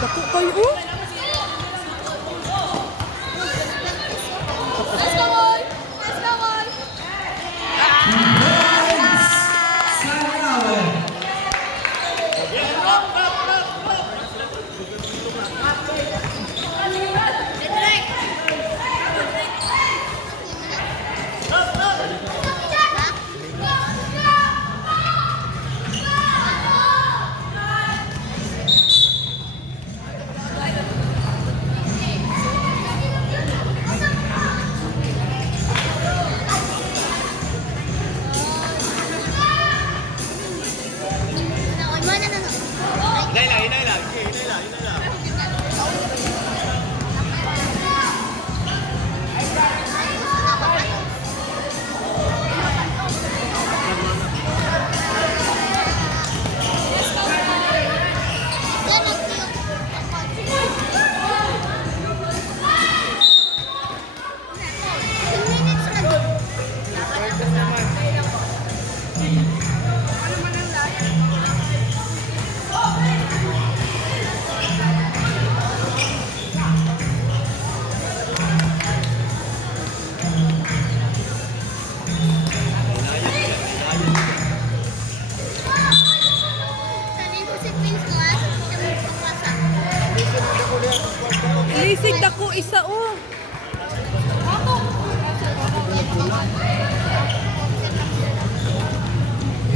Dako kayo, oh. Let's go, boy! Let's go, boy! Hinay lang. Lisig dako isa, oh.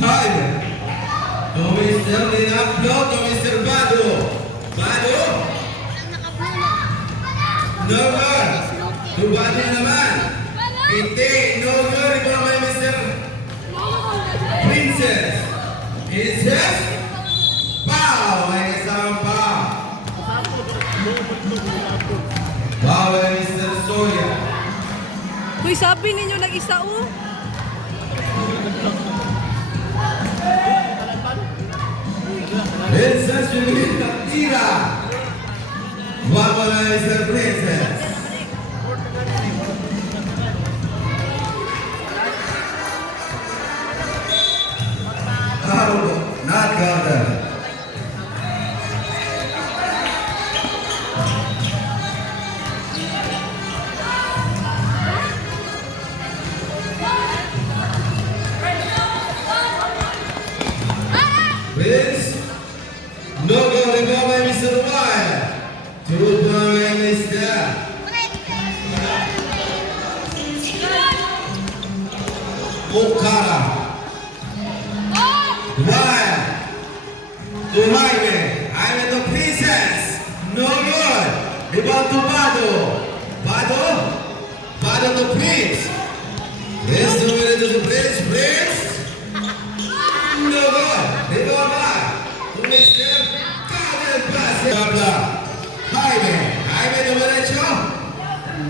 Hi. To Mr. Linaplo, to Mr. Bado. Bado. No good. To Bado naman. Hindi. No good. Ikaw may Mr. Princess. Princess. Pow. May kasama pa. Pow ay Mr. Soya. Uy, sabi ninyo nag-isa, oh. Princess Julieta tira. Guapo na Mr. Princess. Out. Not counted. Prince, no go rebound by Mr. Wyatt. 2 point by Mr. Okara. Wyatt. To Jaime. Jaime to Princess. No good. Rebound to Bado. Bado to Prince. Prince to Prince. Prince. No good. Rebound back to Mr. Carmen Pascal. Jaime to derecho.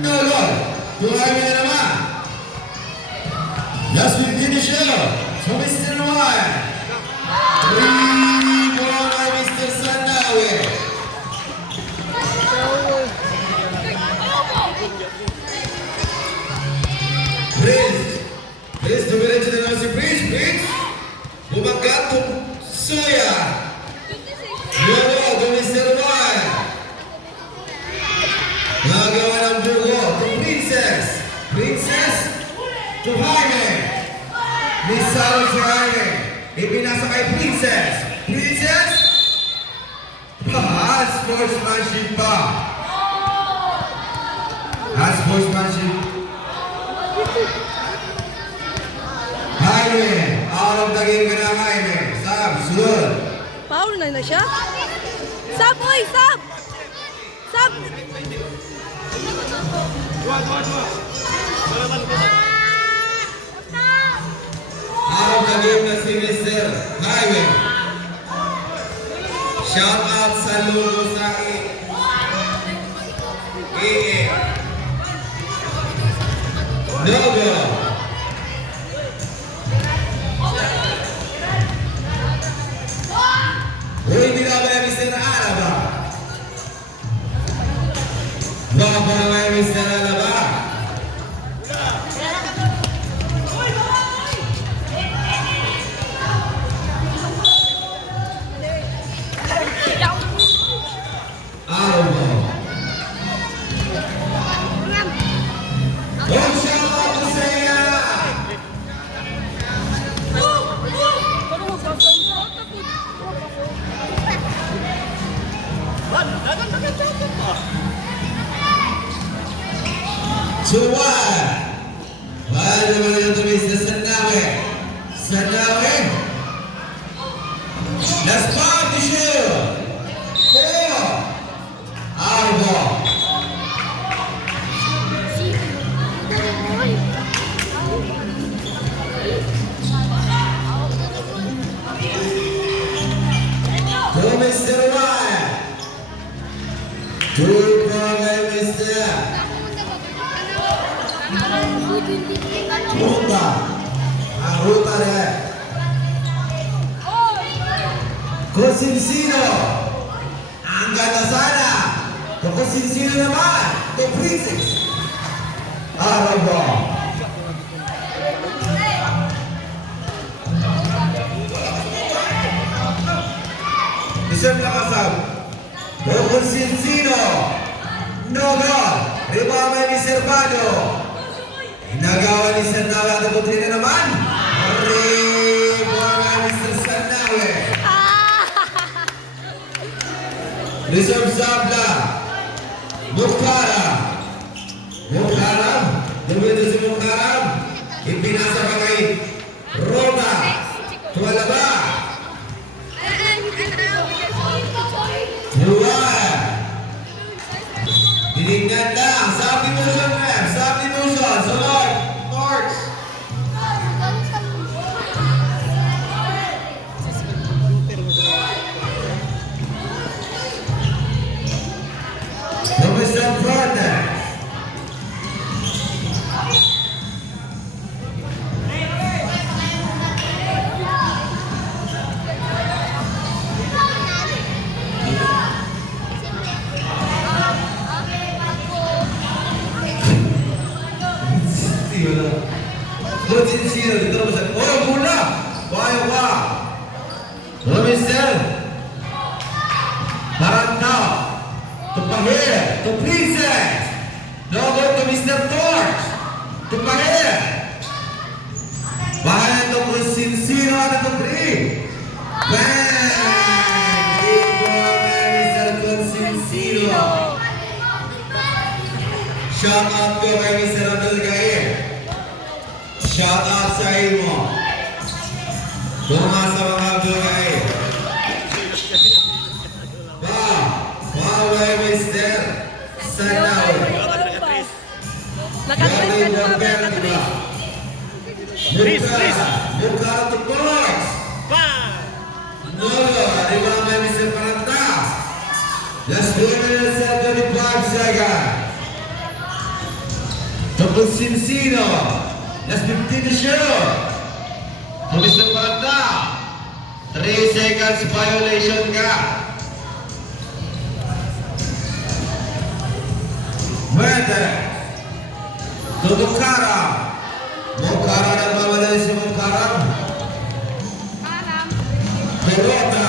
No good. To Jaime naman. Just will finish here. To Mr. Wyatt. 3 more by Mr. Sandawe. Prince to derecho na naman si Prince. Bumagat to Soya. Bugo to Mr. Wyatt. Nagawa ng bugo to Princess. To Jaime. Misalo si Jaime. Ipinasa kay Princess. Sportsmanship pa. Sportsmanship. Jaime. Out of the game ka na, Jaime. Sab, sunod. Paul na siya. Sab, oy, sab! Sab! Out of the game na si Mr. Jaime. Shout out sa Lolo sa Nogo. Uy, dinabay Mr. Alaba. Guwapo naman Mr. Alaba. 2-1. Bali naman yung tumis na Sanawe. Sanawe. Last part to shoot. 4. Arbo. To Mr. Ryan. 2 from Mr. Ruta. Ang ruta rin. Consinsino. Ang ganda sana. To Consinsino naman. To Princess. Arabo. Deserve na kasab. To Consinsino. No goal. Rebound ni Servado. Nagawa ni Sanawe at putri na naman. Rebound ni Sanawe. Reserve Zabla. Mukhtaram. Mukhtaram. Dumito si Mukhtaram. Ipinasa pa kay Roma. Tumalaba. Luar. Dinignan lang. Subdivision ma'am. Subdivision. Sunod. North. Robinson Porter. Consinsino dito mo sa... Oh, mula! Why, wow! Robinson. Paranta. To Pahir. To Princess. No go to Mr. Torch. To Pahir. Bahayan to Consinsino at to Pri. Bang! Iko Mr. Consinsino. Shout out ko kay Mr. Abdul Gair. Shout out sa imo. Bumasa mga Abdul Gair. Baway Mr. Sanawe. Nakatris ka naman, nakatris. Mukhtaram to box. Nolo, rebound by Mr. Paranta. Last 2 minutes and 25 seconds. To Consinsino. Last 15 to shoot. To Mr. Paranta. 3 seconds violation ka. Mete. To Mukhtaram. Mukhtaram nagmamadali si Mukhtaram. To Rota.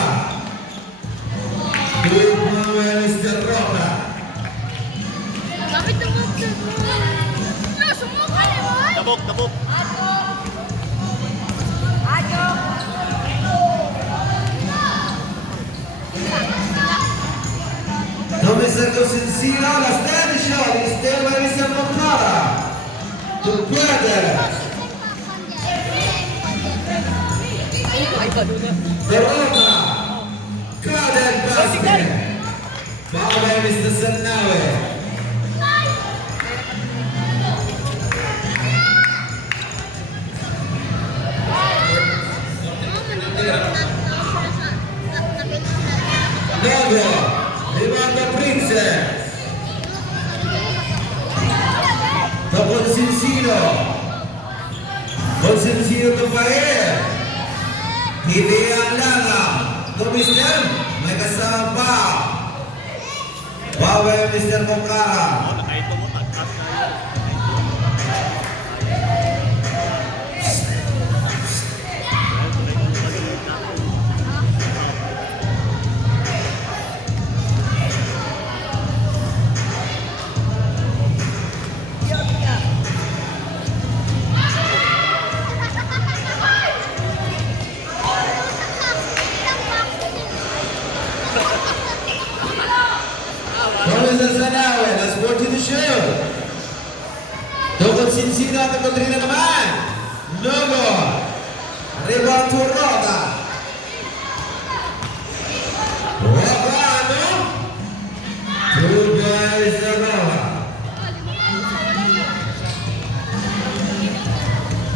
Tuwid mo Mr. Rota. Kapit mo. No, sumuka na boy. Tabok. To Mr. Consinsino, last 10 shot is still by Mr. Mukhtaram. To Porter. Ay, kanuna. Derrota. Crowded basket. Foul by Mr. Sanawe. Nogo. Rebound the Princess. To Consinsino. Consinsino to Pahir. Hindi ang langang. To Mr. May kasama pa. Bawal Mr. Mukhtaram. Nakaito mo, tagkas tayo. Provincial Sanawe, last 40 to shoot. Tukod Sinsino at Kodrina naman. No goal. Rebound to Roda. Roda, ano? 2 guys na Roda.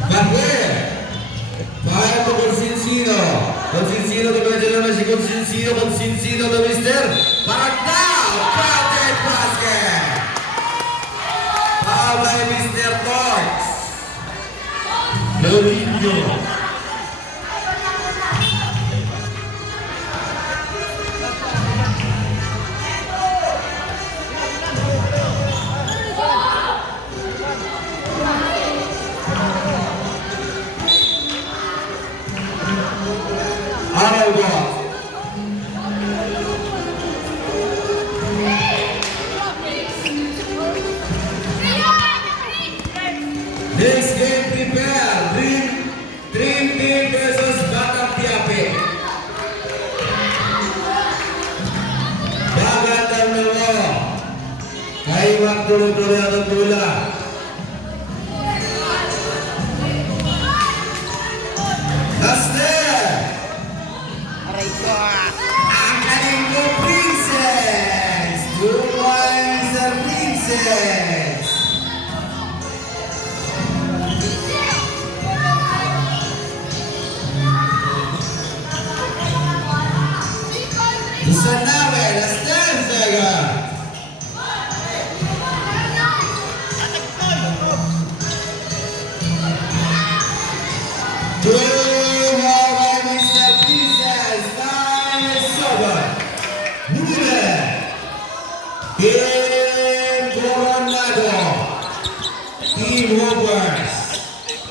Bakit? Fire to Consinsino. Consinsino to medyo naman si Consinsino. Consinsino to Mr. Paragdaw. Patrick Basket. Foul by Mr. Torx. Lorinho. Araujo. Next game prepare. Dream Team versus Batang Piape. Bagatan Melo. Kaiwak dulu-dulu atau dula. Laster. Academico Princess. 2 points the Princess. Sanawe, Laster Zaga.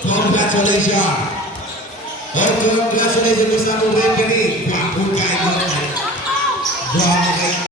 Congratulations. Congratulations bersama referee Pak Bukai.